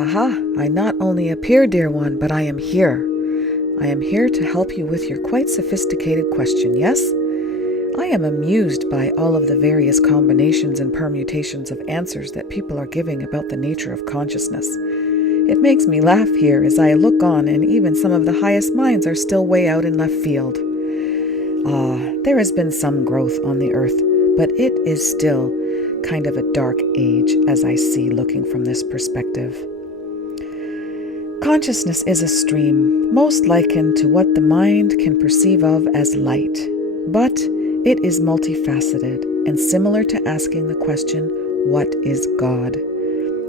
Aha, I not only appear, dear one, but I am here. I am here to help you with your quite sophisticated question, yes? I am amused by all of the various combinations and permutations of answers that people are giving about the nature of consciousness. It makes me laugh here as I look on, and even some of the highest minds are still way out in left field. There has been some growth on the earth, but it is still kind of a dark age as I see looking from this perspective. Consciousness is a stream, most likened to what the mind can perceive of as light, but it is multifaceted and similar to asking the question, what is God?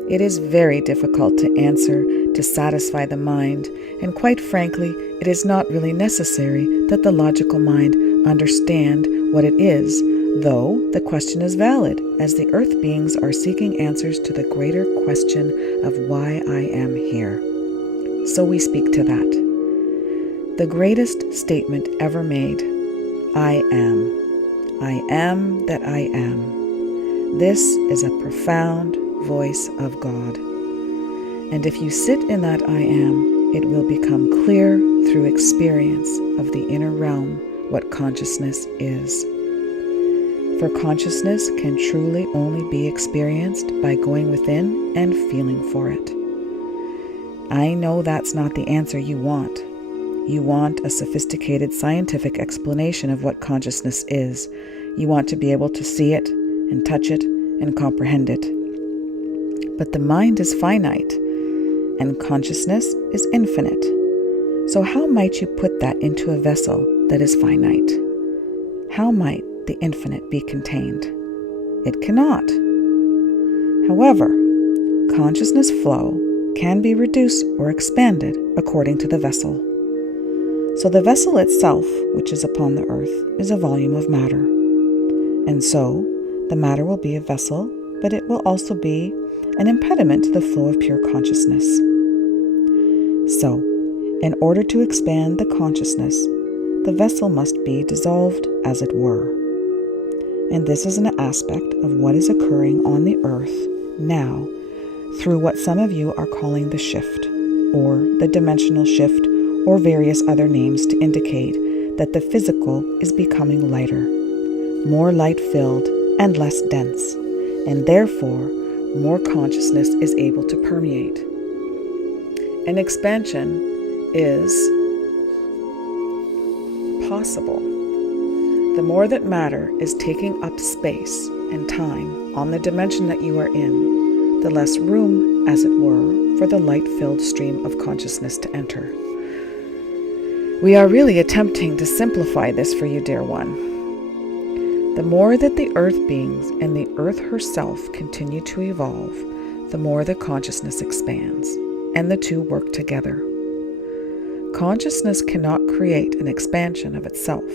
It is very difficult to answer to satisfy the mind, and quite frankly, it is not really necessary that the logical mind understand what it is, though the question is valid, as the earth beings are seeking answers to the greater question of why I am here. So we speak to that. The greatest statement ever made, I am. I am that I am. This is a profound voice of God. And if you sit in that I am, it will become clear through experience of the inner realm what consciousness is. For consciousness can truly only be experienced by going within and feeling for it. I know that's not the answer you want. You want a sophisticated scientific explanation of what consciousness is. You want to be able to see it and touch it and comprehend it. But the mind is finite and consciousness is infinite. So how might you put that into a vessel that is finite? How might the infinite be contained? It cannot. However, consciousness flow can be reduced or expanded according to the vessel. So the vessel itself, which is upon the earth, is a volume of matter. And so the matter will be a vessel, but it will also be an impediment to the flow of pure consciousness. So, in order to expand the consciousness, the vessel must be dissolved, as it were. And this is an aspect of what is occurring on the earth now through what some of you are calling the shift, or the dimensional shift, or various other names to indicate that the physical is becoming lighter, more light-filled and less dense, and therefore more consciousness is able to permeate. An expansion is possible. The more that matter is taking up space and time on the dimension that you are in, the less room, as it were, for the light-filled stream of consciousness to enter. We are really attempting to simplify this for you, dear one. The more that the earth beings and the earth herself continue to evolve, the more the consciousness expands, and the two work together. Consciousness cannot create an expansion of itself.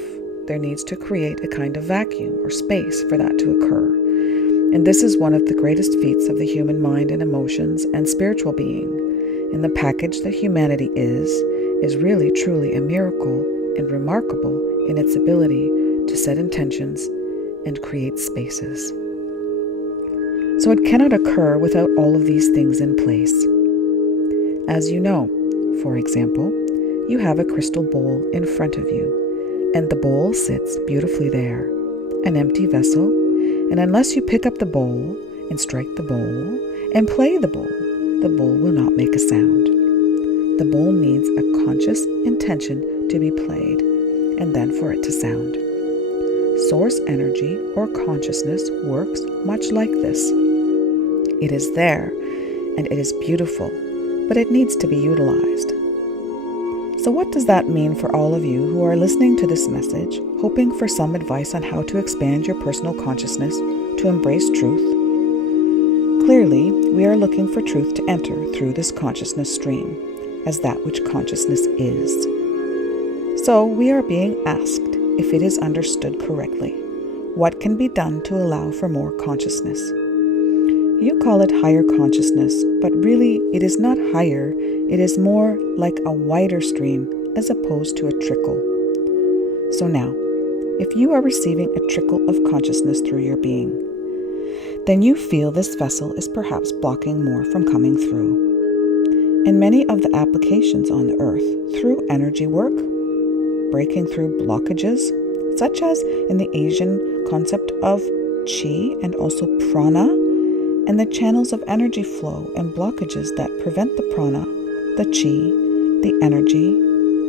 There needs to create a kind of vacuum or space for that to occur. And this is one of the greatest feats of the human mind and emotions and spiritual being. And the package that humanity is really truly a miracle and remarkable in its ability to set intentions and create spaces. So it cannot occur without all of these things in place. As you know, for example, you have a crystal bowl in front of you, and the bowl sits beautifully there, an empty vessel, and unless you pick up the bowl and strike the bowl and play the bowl will not make a sound. The bowl needs a conscious intention to be played and then for it to sound. Source energy or consciousness works much like this. It is there and it is beautiful, but it needs to be utilized. So what does that mean for all of you who are listening to this message, hoping for some advice on how to expand your personal consciousness to embrace truth? Clearly, we are looking for truth to enter through this consciousness stream, as that which consciousness is. So we are being asked, if it is understood correctly, what can be done to allow for more consciousness? You call it higher consciousness, but really it is not higher, it is more like a wider stream as opposed to a trickle. So now, if you are receiving a trickle of consciousness through your being, then you feel this vessel is perhaps blocking more from coming through. In many of the applications on Earth through energy work, breaking through blockages, such as in the Asian concept of Qi and also prana, and the channels of energy flow and blockages that prevent the prana, the Qi, the energy,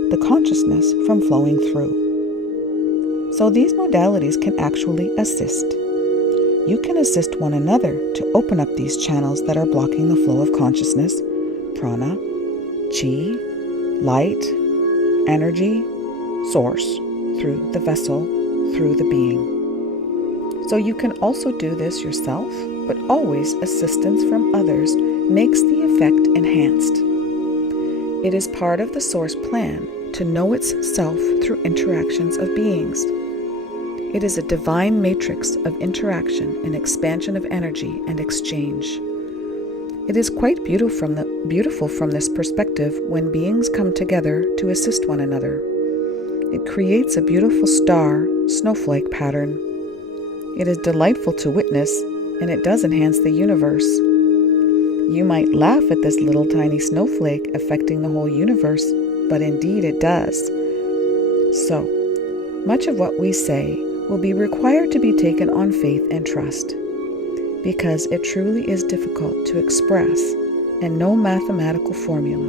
the consciousness from flowing through. So these modalities can actually assist. You can assist one another to open up these channels that are blocking the flow of consciousness, prana, Qi, light, energy, source, through the vessel, through the being. So you can also do this yourself, but always assistance from others makes the effect enhanced. It is part of the source plan to know its self through interactions of beings. It is a divine matrix of interaction and expansion of energy and exchange. It is quite beautiful from this perspective when beings come together to assist one another. It creates a beautiful star, snowflake pattern. It is delightful to witness, and it does enhance the universe. You might laugh at this little tiny snowflake affecting the whole universe, but indeed it does. So, much of what we say will be required to be taken on faith and trust, because it truly is difficult to express, and no mathematical formula,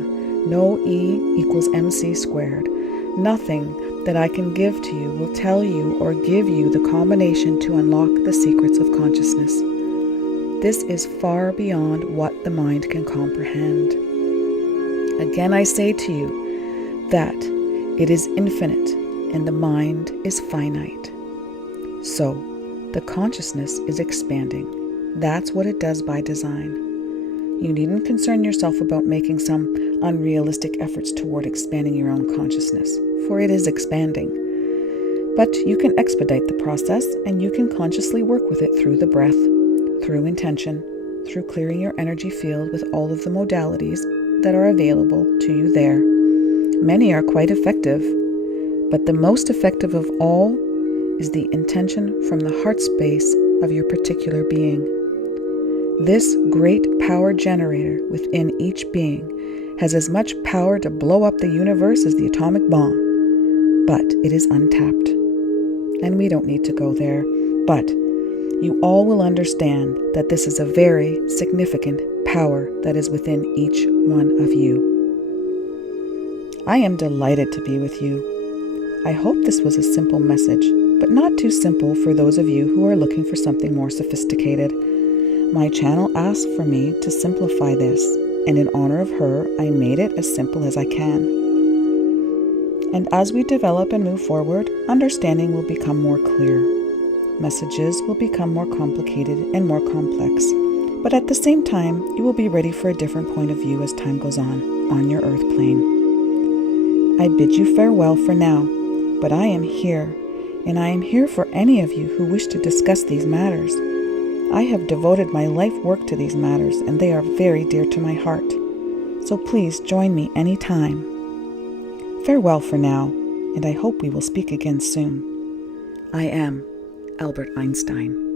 no E equals mc squared, nothing that I can give to you will tell you or give you the combination to unlock the secrets of consciousness. This is far beyond what the mind can comprehend. Again, I say to you that it is infinite and the mind is finite. So, the consciousness is expanding. That's what it does by design. You needn't concern yourself about making some unrealistic efforts toward expanding your own consciousness, for it is expanding. But you can expedite the process, and you can consciously work with it through the breath, through intention, through clearing your energy field with all of the modalities that are available to you there. Many are quite effective, but the most effective of all is the intention from the heart space of your particular being. This great power generator within each being has as much power to blow up the universe as the atomic bomb, but it is untapped. And we don't need to go there, but you all will understand that this is a very significant power that is within each one of you. I am delighted to be with you. I hope this was a simple message, but not too simple for those of you who are looking for something more sophisticated. My channel asked for me to simplify this, and in honor of her, I made it as simple as I can. And as we develop and move forward, understanding will become more clear. Messages will become more complicated and more complex, but at the same time, you will be ready for a different point of view as time goes on your earth plane. I bid you farewell for now, but I am here, and I am here for any of you who wish to discuss these matters. I have devoted my life work to these matters, and they are very dear to my heart. So please join me anytime. Farewell for now, and I hope we will speak again soon. I am Albert Einstein.